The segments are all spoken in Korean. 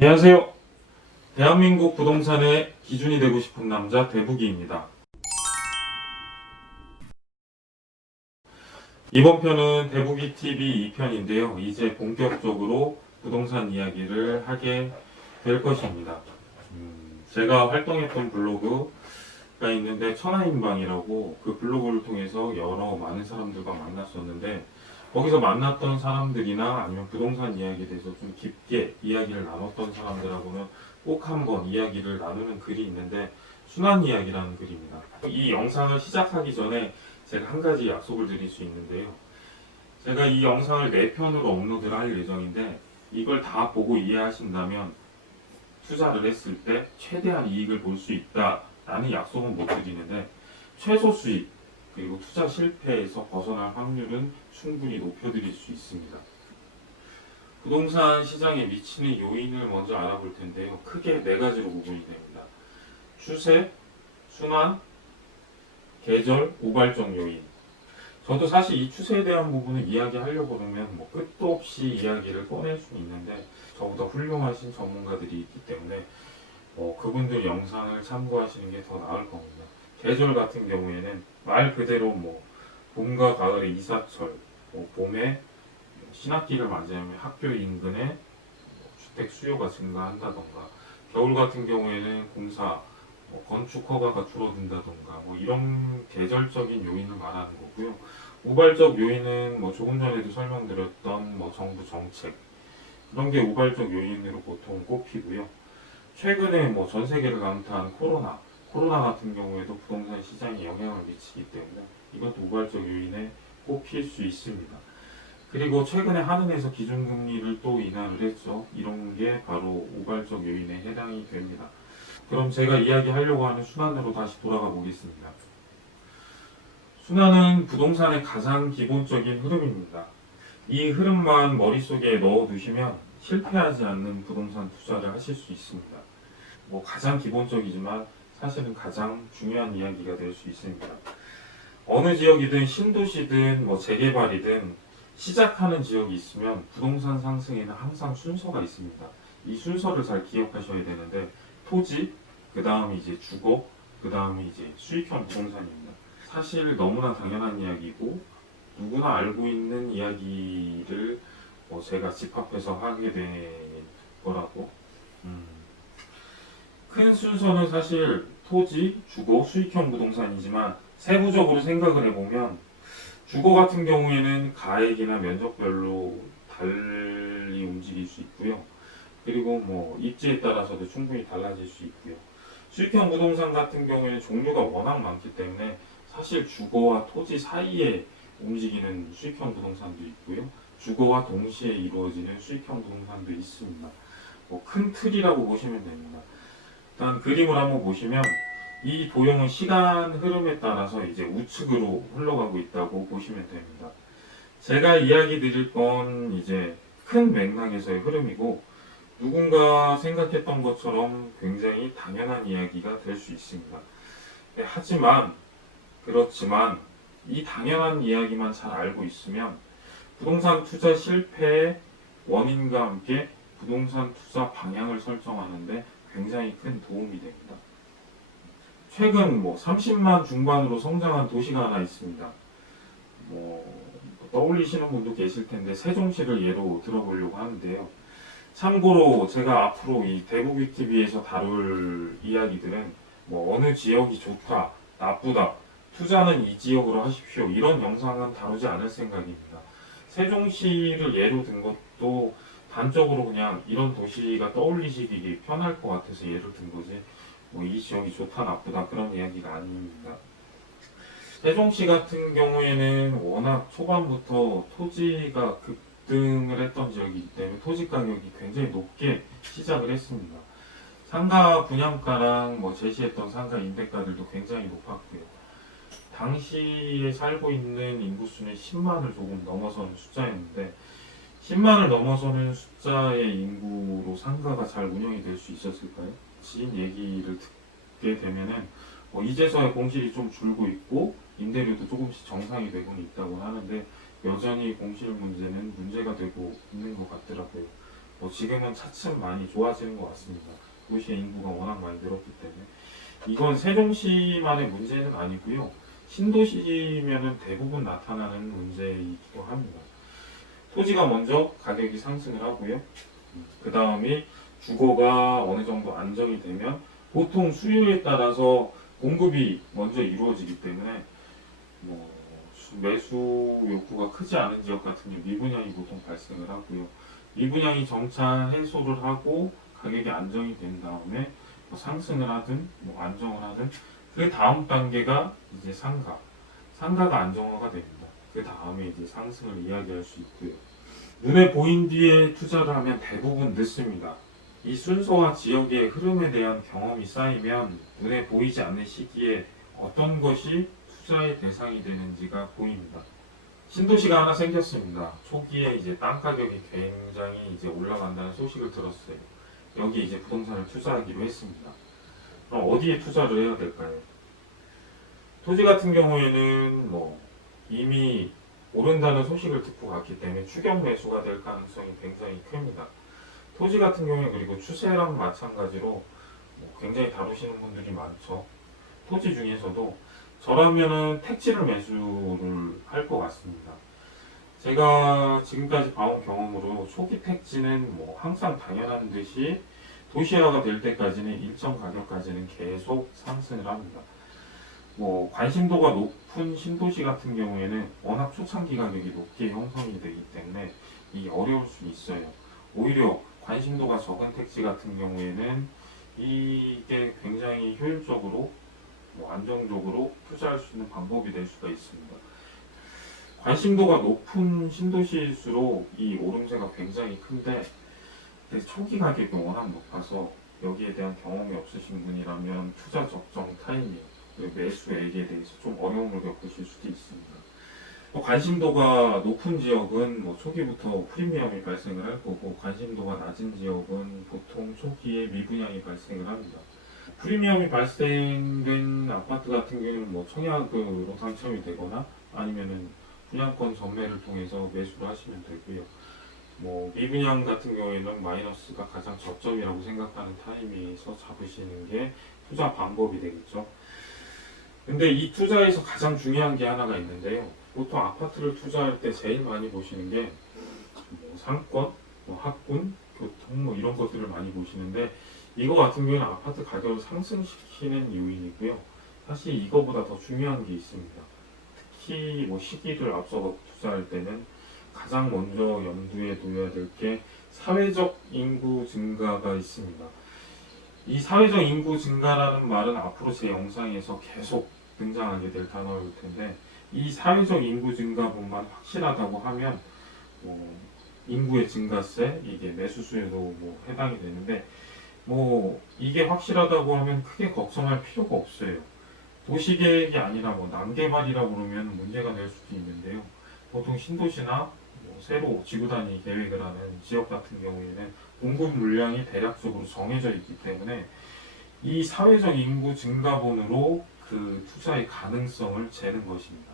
안녕하세요. 대한민국 부동산의 기준이 되고 싶은 남자 대북이입니다. 이번 편은 대북이 TV 2편인데요. 이제 본격적으로 부동산 이야기를 하게 될 것입니다. 제가 활동했던 블로그가 있는데 천하인방이라고 그 블로그를 통해서 여러 많은 사람들과 만났었는데 거기서 만났던 사람들이나 아니면 부동산 이야기에 대해서 좀 깊게 이야기를 나눴던 사람들하고는 꼭 한번 이야기를 나누는 글이 있는데 순환 이야기라는 글입니다. 이 영상을 시작하기 전에 제가 한 가지 약속을 드릴 수 있는데요. 제가 이 영상을 4편으로 업로드를 할 예정인데 이걸 다 보고 이해하신다면 투자를 했을 때 최대한 이익을 볼 수 있다라는 약속은 못 드리는데 최소 수익 그리고 투자 실패에서 벗어날 확률은 충분히 높여드릴 수 있습니다. 부동산 시장에 미치는 요인을 먼저 알아볼 텐데요. 크게 4가지로 구분이 됩니다. 추세, 순환, 계절, 우발적 요인. 저도 사실 이 추세에 대한 부분을 이야기하려고 그러면 끝도 없이 이야기를 꺼낼 수는 있는데 저보다 훌륭하신 전문가들이 있기 때문에 그분들 영상을 참고하시는 게 더 나을 겁니다. 계절 같은 경우에는 말 그대로 봄과 가을의 이사철, 봄에 신학기를 맞이하면 학교 인근에 주택 수요가 증가한다던가, 겨울 같은 경우에는 공사, 건축 허가가 줄어든다던가, 이런 계절적인 요인을 말하는 거고요. 우발적 요인은 조금 전에도 설명드렸던 정부 정책, 그런 게 우발적 요인으로 보통 꼽히고요. 최근에 전 세계를 강타한 코로나 같은 경우에도 부동산 시장에 영향을 미치기 때문에 이것도 우발적 요인에 꼽힐 수 있습니다. 그리고 최근에 한은에서 기준금리를 또 인하를 했죠. 이런 게 바로 우발적 요인에 해당이 됩니다. 그럼 제가 이야기하려고 하는 순환으로 다시 돌아가 보겠습니다. 순환은 부동산의 가장 기본적인 흐름입니다. 이 흐름만 머릿속에 넣어두시면 실패하지 않는 부동산 투자를 하실 수 있습니다. 가장 기본적이지만 사실은 가장 중요한 이야기가 될 수 있습니다. 어느 지역이든 신도시든 재개발이든 시작하는 지역이 있으면 부동산 상승에는 항상 순서가 있습니다. 이 순서를 잘 기억하셔야 되는데 토지, 그 다음이 이제 주거, 그 다음이 이제 수익형 부동산입니다. 사실 너무나 당연한 이야기고 누구나 알고 있는 이야기를 제가 집합해서 하게 된 거라고. 큰 순서는 사실 토지, 주거, 수익형 부동산이지만 세부적으로 생각을 해보면 주거 같은 경우에는 가액이나 면적별로 달리 움직일 수 있고요. 그리고 입지에 따라서도 충분히 달라질 수 있고요. 수익형 부동산 같은 경우에는 종류가 워낙 많기 때문에 사실 주거와 토지 사이에 움직이는 수익형 부동산도 있고요. 주거와 동시에 이루어지는 수익형 부동산도 있습니다. 큰 틀이라고 보시면 됩니다. 일단 그림을 한번 보시면 이 도형은 시간 흐름에 따라서 이제 우측으로 흘러가고 있다고 보시면 됩니다. 제가 이야기 드릴 건 이제 큰 맥락에서의 흐름이고 누군가 생각했던 것처럼 굉장히 당연한 이야기가 될 수 있습니다. 그렇지만 이 당연한 이야기만 잘 알고 있으면 부동산 투자 실패의 원인과 함께 부동산 투자 방향을 설정하는데 굉장히 큰 도움이 됩니다. 최근 30만 중반으로 성장한 도시가 하나 있습니다. 떠올리시는 분도 계실 텐데 세종시를 예로 들어보려고 하는데요. 참고로 제가 앞으로 이 대북이 TV에서 다룰 이야기들은 어느 지역이 좋다, 나쁘다, 투자는 이 지역으로 하십시오. 이런 영상은 다루지 않을 생각입니다. 세종시를 예로 든 것도 단적으로 그냥 이런 도시가 떠올리시기 편할 것 같아서 예를 든 거지 이 지역이 좋다 나쁘다 그런 이야기가 아닙니다. 세종시 같은 경우에는 워낙 초반부터 토지가 급등을 했던 지역이기 때문에 토지 가격이 굉장히 높게 시작을 했습니다. 상가 분양가랑 제시했던 상가 임대가들도 굉장히 높았고요. 당시에 살고 있는 인구수는 10만을 조금 넘어서는 숫자였는데 10만을 넘어서는 숫자의 인구로 상가가 잘 운영이 될 수 있었을까요? 지인 얘기를 듣게 되면은 이제서야 공실이 좀 줄고 있고 임대료도 조금씩 정상이 되고는 있다고 하는데 여전히 공실 문제는 문제가 되고 있는 것 같더라고요. 뭐 지금은 차츰 많이 좋아지는 것 같습니다. 도시의 인구가 워낙 많이 늘었기 때문에. 이건 세종시만의 문제는 아니고요. 신도시면은 대부분 나타나는 문제이기도 합니다. 토지가 먼저 가격이 상승을 하고요. 그 다음에 주거가 어느 정도 안정이 되면 보통 수요에 따라서 공급이 먼저 이루어지기 때문에 뭐 매수 욕구가 크지 않은 지역 같은 경우 미분양이 보통 발생을 하고요. 미분양이 정차 해소를 하고 가격이 안정이 된 다음에 뭐 상승을 하든 뭐 안정을 하든 그 다음 단계가 이제 상가. 상가가 안정화가 됩니다. 그 다음에 이제 상승을 이야기할 수 있고요. 눈에 보인 뒤에 투자를 하면 대부분 늦습니다. 이 순서와 지역의 흐름에 대한 경험이 쌓이면 눈에 보이지 않는 시기에 어떤 것이 투자의 대상이 되는지가 보입니다. 신도시가 하나 생겼습니다. 초기에 이제 땅 가격이 굉장히 이제 올라간다는 소식을 들었어요. 여기 이제 부동산을 투자하기로 했습니다. 그럼 어디에 투자를 해야 될까요? 토지 같은 경우에는 뭐 이미 오른다는 소식을 듣고 갔기 때문에 추격 매수가 될 가능성이 굉장히 큽니다. 토지 같은 경우에 그리고 추세랑 마찬가지로 뭐 굉장히 다루시는 분들이 많죠. 토지 중에서도 저라면은 택지를 매수를 할 것 같습니다. 제가 지금까지 봐온 경험으로 초기 택지는 뭐 항상 당연한 듯이 도시화가 될 때까지는 일정 가격까지는 계속 상승을 합니다. 뭐 관심도가 높은 신도시 같은 경우에는 워낙 초창기 가격이 높게 형성이 되기 때문에 이 어려울 수 있어요. 오히려 관심도가 적은 택지 같은 경우에는 이게 굉장히 효율적으로 뭐 안정적으로 투자할 수 있는 방법이 될 수가 있습니다. 관심도가 높은 신도시일수록 이 오름세가 굉장히 큰데 초기 가격이 워낙 높아서 여기에 대한 경험이 없으신 분이라면 투자 적정 타이밍 매수액에 대해서 좀 어려움을 겪으실 수도 있습니다. 관심도가 높은 지역은 뭐 초기부터 프리미엄이 발생을 할 거고 관심도가 낮은 지역은 보통 초기에 미분양이 발생을 합니다. 프리미엄이 발생된 아파트 같은 경우는 뭐 청약으로 당첨이 되거나 아니면은 분양권 전매를 통해서 매수를 하시면 되고요. 뭐 미분양 같은 경우에는 마이너스가 가장 저점이라고 생각하는 타이밍에서 잡으시는 게 투자 방법이 되겠죠. 근데 이 투자에서 가장 중요한 게 하나가 있는데요. 보통 아파트를 투자할 때 제일 많이 보시는 게 뭐 상권, 뭐 학군, 교통 뭐 이런 것들을 많이 보시는데 이거 같은 경우는 아파트 가격을 상승시키는 요인이고요. 사실 이거보다 더 중요한 게 있습니다. 특히 뭐 시기를 앞서서 투자할 때는 가장 먼저 염두에 둬야 될 게 사회적 인구 증가가 있습니다. 이 사회적 인구 증가라는 말은 앞으로 제 영상에서 계속 등장하게 될 단어일 텐데 이 사회적 인구 증가분만 확실하다고 하면 인구의 증가세, 이게 매수 수에도 뭐 해당이 되는데 뭐 이게 확실하다고 하면 크게 걱정할 필요가 없어요. 도시계획이 아니라 뭐 난개발이라고 그러면 문제가 될 수도 있는데요. 보통 신도시나 뭐 새로 지구 단위 계획을 하는 지역 같은 경우에는 공급 물량이 대략적으로 정해져 있기 때문에 이 사회적 인구 증가분으로 그 투자의 가능성을 재는 것입니다.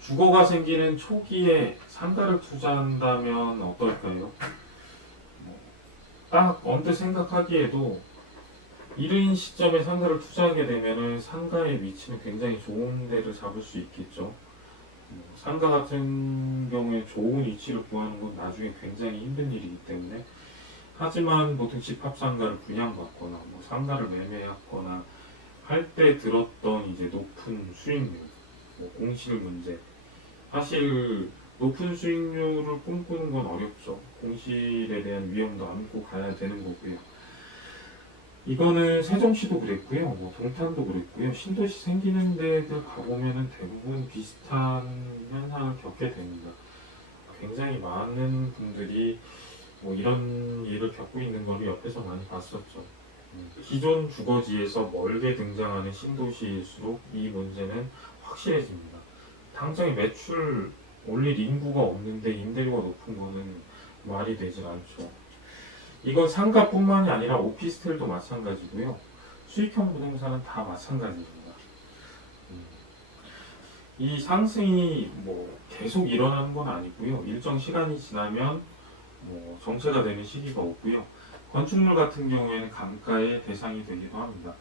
주거가 생기는 초기에 상가를 투자한다면 어떨까요? 딱 언뜻 생각하기에도 이른 시점에 상가를 투자하게 되면은 상가의 위치는 굉장히 좋은 데를 잡을 수 있겠죠. 상가 같은 경우에 좋은 위치를 구하는 건 나중에 굉장히 힘든 일이기 때문에 하지만 보통 집합상가를 분양받거나 뭐 상가를 매매하거나 할 때 들었던 이제 높은 수익률, 뭐 공실 문제 사실 높은 수익률을 꿈꾸는 건 어렵죠. 공실에 대한 위험도 안고 가야 되는 거고요. 이거는 세종시도 그랬고요. 뭐 동탄도 그랬고요. 신도시 생기는 데들 가보면은 대부분 비슷한 현상을 겪게 됩니다. 굉장히 많은 분들이 뭐 이런 일을 겪고 있는 걸 옆에서 많이 봤었죠. 기존 주거지에서 멀게 등장하는 신도시일수록 이 문제는 확실해집니다. 당장에 매출 올릴 인구가 없는데 임대료가 높은 거는 말이 되질 않죠. 이건 상가뿐만이 아니라 오피스텔도 마찬가지고요. 수익형 부동산은 다 마찬가지입니다. 이 상승이 뭐 계속 일어나는 건 아니고요. 일정 시간이 지나면 뭐 정체가 되는 시기가 오고요. 건축물 같은 경우에는 감가의 대상이 되기도 합니다.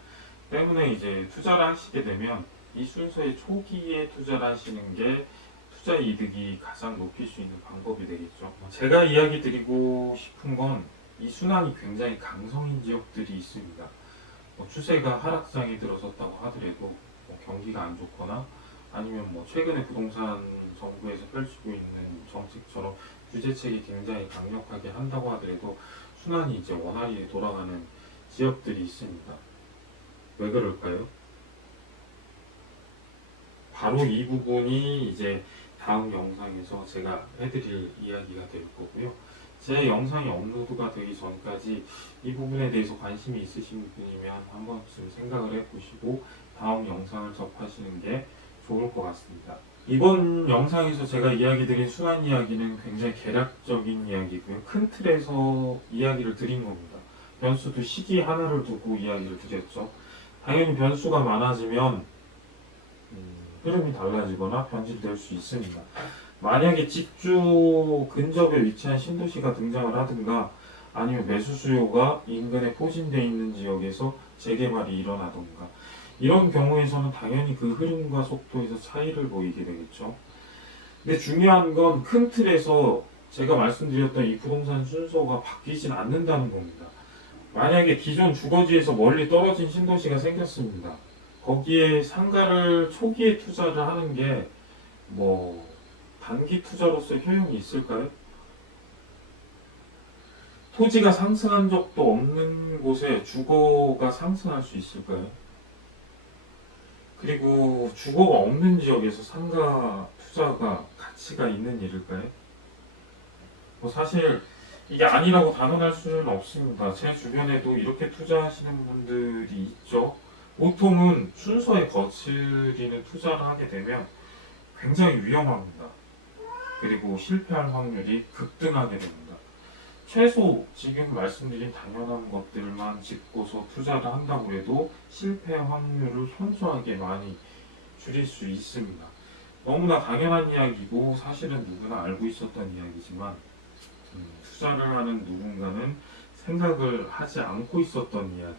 때문에 이제 투자를 하시게 되면 이 순서의 초기에 투자를 하시는 게 투자 이득이 가장 높일 수 있는 방법이 되겠죠. 제가 이야기 드리고 싶은 건 이 순환이 굉장히 강성인 지역들이 있습니다. 뭐 추세가 하락장에 들어섰다고 하더라도 뭐 경기가 안 좋거나 아니면 뭐 최근에 부동산 정부에서 펼치고 있는 정책처럼 규제책이 굉장히 강력하게 한다고 하더라도 순환이 이제 원활히 돌아가는 지역들이 있습니다. 왜 그럴까요? 바로 이 부분이 이제 다음 영상에서 제가 해드릴 이야기가 될 거고요. 제 영상이 업로드가 되기 전까지 이 부분에 대해서 관심이 있으신 분이면 한 번쯤 생각을 해보시고 다음 영상을 접하시는 게 좋을 것 같습니다. 이번 영상에서 제가 이야기 드린 순환 이야기는 굉장히 개략적인 이야기고요. 큰 틀에서 이야기를 드린 겁니다. 변수도 시기 하나를 두고 이야기를 드렸죠. 당연히 변수가 많아지면 흐름이 달라지거나 변질될 수 있습니다. 만약에 직주 근접에 위치한 신도시가 등장을 하든가 아니면 매수 수요가 인근에 포진되어 있는 지역에서 재개발이 일어나든가 이런 경우에서는 당연히 그 흐름과 속도에서 차이를 보이게 되겠죠. 근데 중요한 건 큰 틀에서 제가 말씀드렸던 이 부동산 순서가 바뀌진 않는다는 겁니다. 만약에 기존 주거지에서 멀리 떨어진 신도시가 생겼습니다. 거기에 상가를 초기에 투자를 하는 게 뭐 단기 투자로서 효용이 있을까요? 토지가 상승한 적도 없는 곳에 주거가 상승할 수 있을까요? 그리고 주거가 없는 지역에서 상가 투자가 가치가 있는 일일까요? 뭐 사실 이게 아니라고 단언할 수는 없습니다. 제 주변에도 이렇게 투자하시는 분들이 있죠. 보통은 순서에 거스리는 투자를 하게 되면 굉장히 위험합니다. 그리고 실패할 확률이 급등하게 됩니다. 최소 지금 말씀드린 당연한 것들만 짚고서 투자를 한다고 해도 실패 확률을 현저하게 많이 줄일 수 있습니다. 너무나 당연한 이야기고 사실은 누구나 알고 있었던 이야기지만 투자를 하는 누군가는 생각을 하지 않고 있었던 이야기.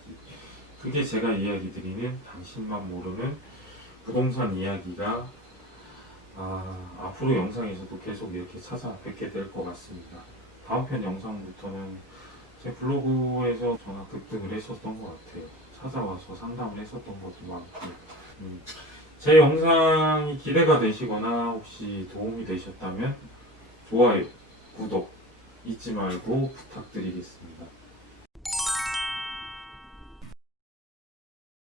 그게 제가 이야기 드리는 당신만 모르는 부동산 이야기가 앞으로 영상에서도 계속 이렇게 찾아뵙게 될 것 같습니다. 다음 편 영상부터는 제 블로그에서 전화 급등을 했었던 것 같아요. 찾아와서 상담을 했었던 것도 많고 제 영상이 기대가 되시거나 혹시 도움이 되셨다면 좋아요, 구독 잊지 말고 부탁드리겠습니다.